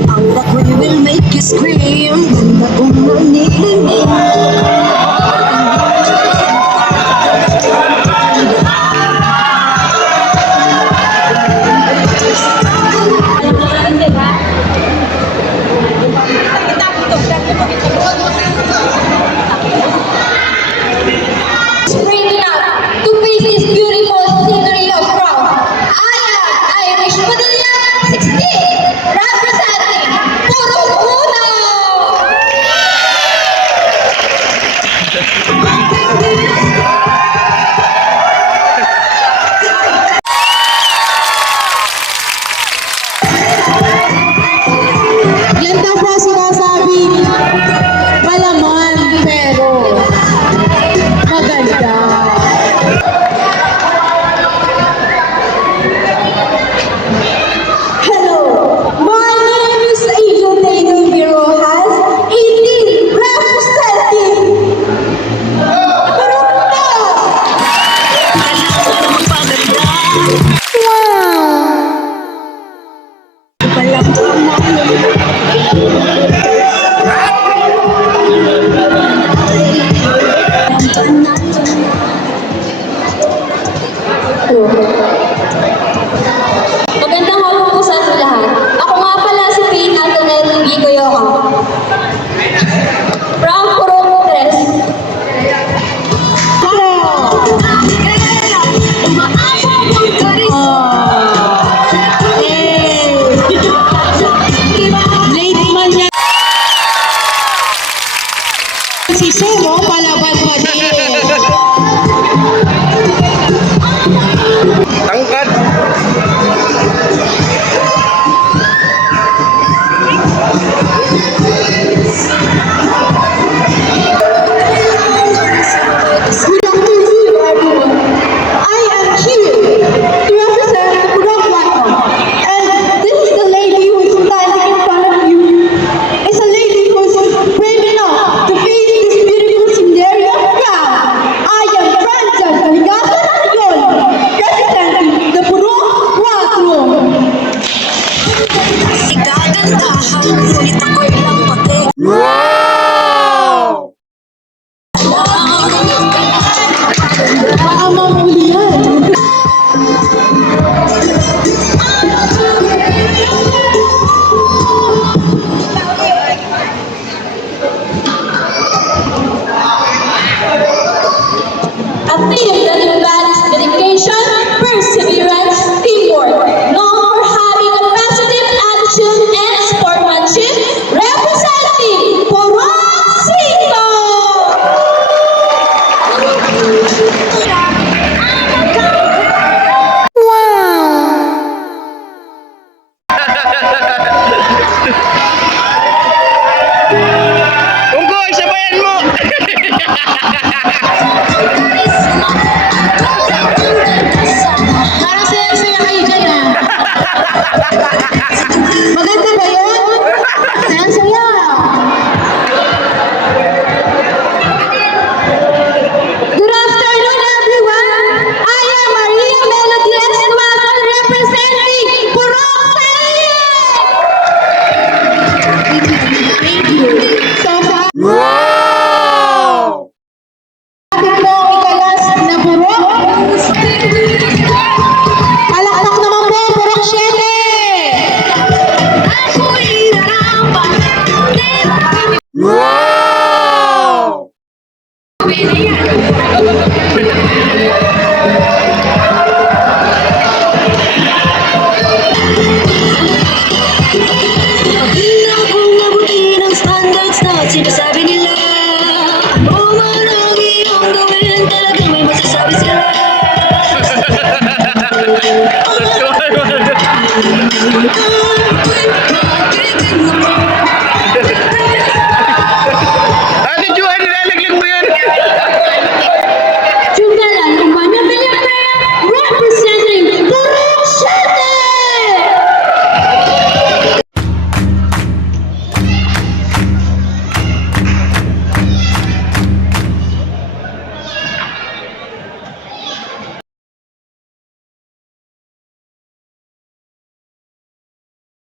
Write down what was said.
That we will make you scream. Ganda kong nanilinig. Bringing up to face this beautiful scenery of crowd. I am Irish Pavilion 16, representing Purukuno! Yan daw po sinasabi, malaman pero maganda. Hello, my name is Angel Taylor Hero has 18 representing Magandang hapon po sa ating lahat. Ako nga pala si Faith Antonelli Gigoyoka. From Purong Tres. Late man yan. Si Sumo palaban pa din. Tangkad. Good afternoon, everyone. I am here to represent Purong and this is the lady who is standing in front of you. It's a lady who is brave enough to face this beautiful scenery of crowd. I am Frances Ligasa Narion, representing the Purong Quattro. Ikagandahan, ngunit ako'y lang pati. Baka mamulihan. A theme that embodies dedication, perseverance, teamwork, known for having a positive attitude and sportsmanship, representing Porosito! Unggoy, sabayan mo! Parang saya-saya kayo dyan ah. Maganda ba yun? Saya-saya. Good afternoon, everyone. I am Maria Melody Esmason, representing Purong Saye. Thank you. So, atin pong ikalas na Purong. Palakpak naman po, Purong 7. Sinasabi nila, oh marami ang gawin, talagang may masasabi sila. Oh,